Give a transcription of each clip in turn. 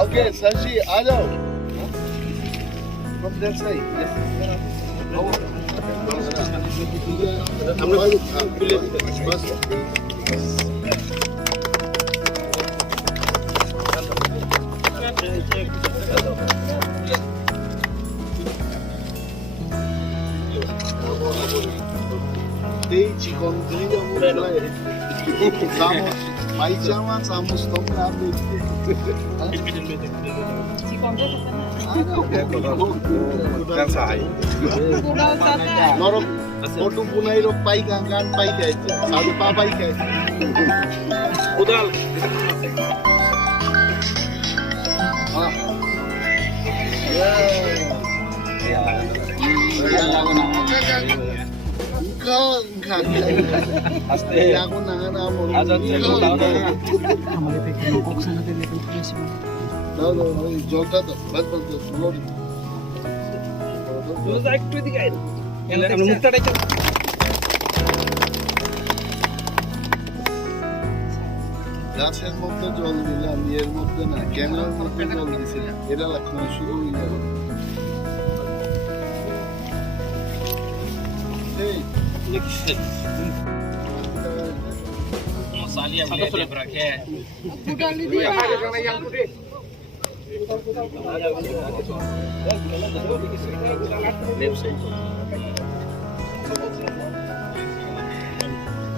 Okay, Sashi, आ जाओ. From that side. Desde quando eu vamos, mais chama, vamos tomar Norok, foto punai rok pai kan pai kai, sadu pa pai kai. Udal. Enggak. Pasti. Aku nangan apa? Azan हमारे पे लोगों को sana देने को कैसे No, जोता तो बस slowly. Terus একটু দিকে আই। আমরা মুখটা টাইট। গাছের মধ্যে জল দিলাম, এর মধ্যে না, ক্যামেরার মধ্যে জল দিছিলাম। এটা লাগতো না, শুরু হয়ে গেল। এই Salia boleh berakhir. Bukan ini dia.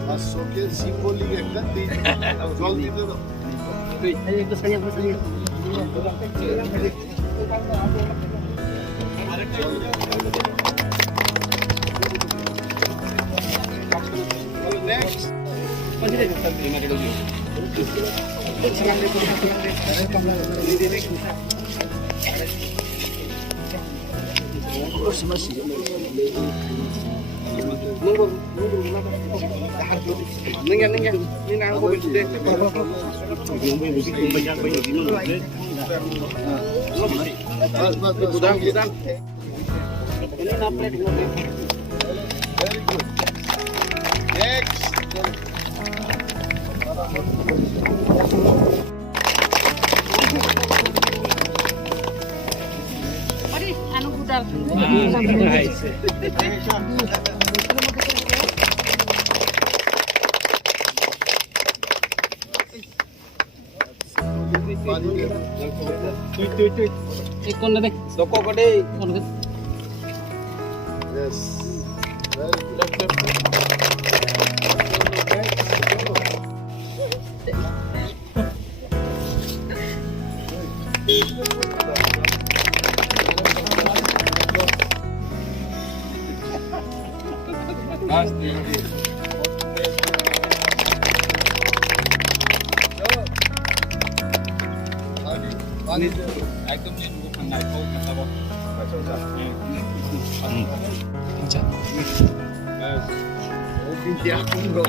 Masuknya simbolik kan di jual itu tuh. Ayo kesana. Next. Next. Mari, anu budal. Ikon na deh. Soko ko deh. Yes. একদম যে ওখানে নাই কো খাবো আচ্ছা ও দিয়া কুমড়ো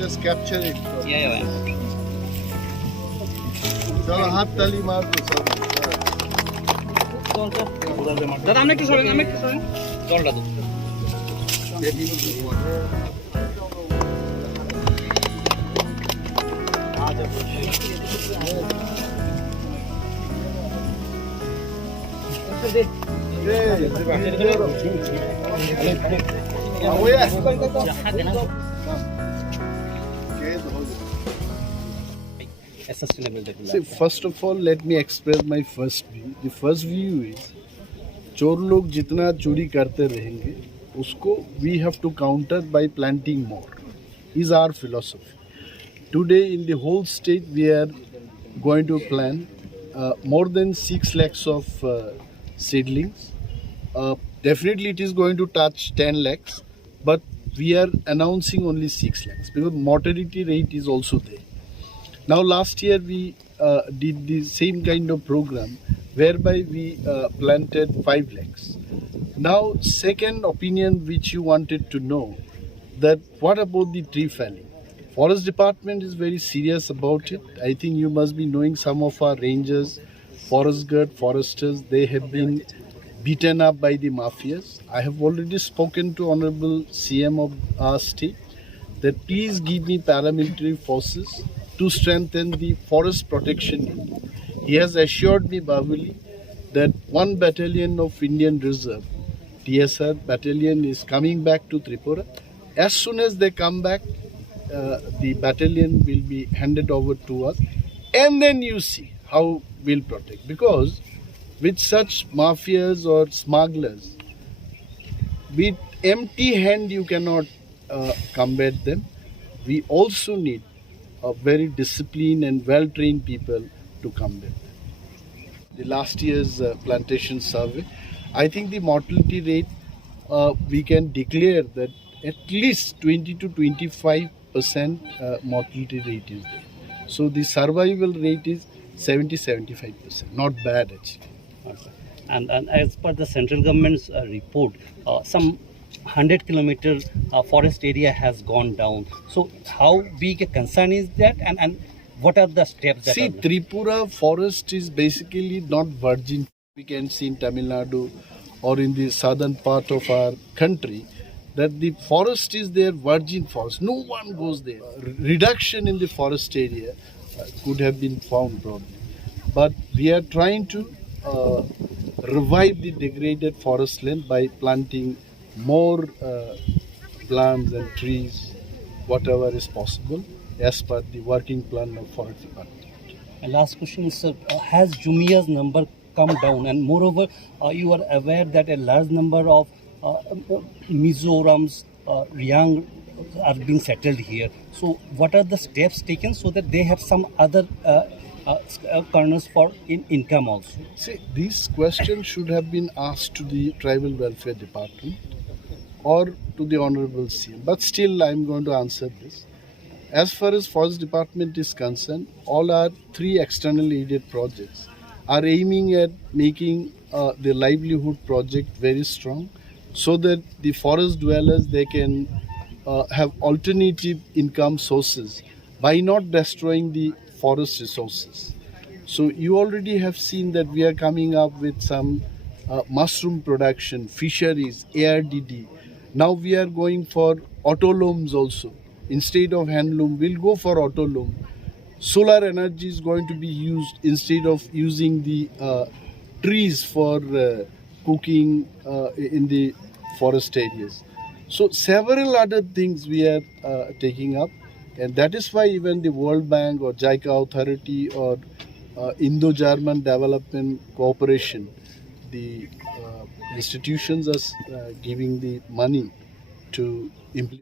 Just capture it. Yeah. चलो हाथ ताली मार दो सब। दादा हम একটু সরেন জলটা দাও। See, first of all, let me express my first view. The first view is, चोर लोग जितना चोरी करते रहेंगे, उसको we have to counter by planting more. Is our philosophy. Today, in the whole state, we are going to plant more than 6 lakhs of seedlings. Definitely it is going to touch 10 lakhs, but we are announcing only 6 lakhs because mortality rate is also there. Now last year we did the same kind of program whereby we planted 5 lakhs. Now second opinion which you wanted to know, that what about the tree felling? Forest department is very serious about it. I think you must be knowing some of our rangers, forest guard, foresters, they have been beaten up by the mafias. I have already spoken to Honorable CM of our state that please give me paramilitary forces to strengthen the forest protection unit. He has assured me verbally that 1 battalion of Indian Reserve, TSR battalion, is coming back to Tripura. As soon as they come back, the battalion will be handed over to us, and then you see how we'll protect. Because with such mafias or smugglers, with empty hand you cannot combat them. We also need a very disciplined and well-trained people to combat them. The last year's plantation survey, I think the mortality rate, we can declare that at least 20 to 25% mortality rate is there. So the survival rate is 70-75%. Not bad actually. And as per the central government's report, some 100 kilometer forest area has gone down. So how big a concern is that, and what are the steps that See, are Tripura forest is basically not virgin. We can see in Tamil Nadu or in the southern part of our country that the forest is there, virgin forest. No one goes there. Reduction in the forest area could have been found probably. But we are trying to revive the degraded forest land by planting more plants and trees, whatever is possible, as per the working plan of Forest Department. And last question is, has Jumia's number come down? And moreover, you are aware that a large number of Mizorams, Riang are being settled here. So what are the steps taken so that they have some other corners for income also? See, these questions should have been asked to the Tribal Welfare Department or to the Honorable CM. But still, I am going to answer this. As far as Forest Department is concerned, all our 3 externally aided projects are aiming at making the livelihood project very strong, so that the forest dwellers, they can have alternative income sources by not destroying the forest resources. So you already have seen that we are coming up with some mushroom production, fisheries, ARDD. Now we are going for autolomes also. Instead of handloom, we'll go for autoloom. Solar energy is going to be used instead of using the trees for cooking in the forest areas. So several other things we are taking up, and that is why even the World Bank or JICA Authority or Indo-German Development Cooperation, the institutions are giving the money to implement.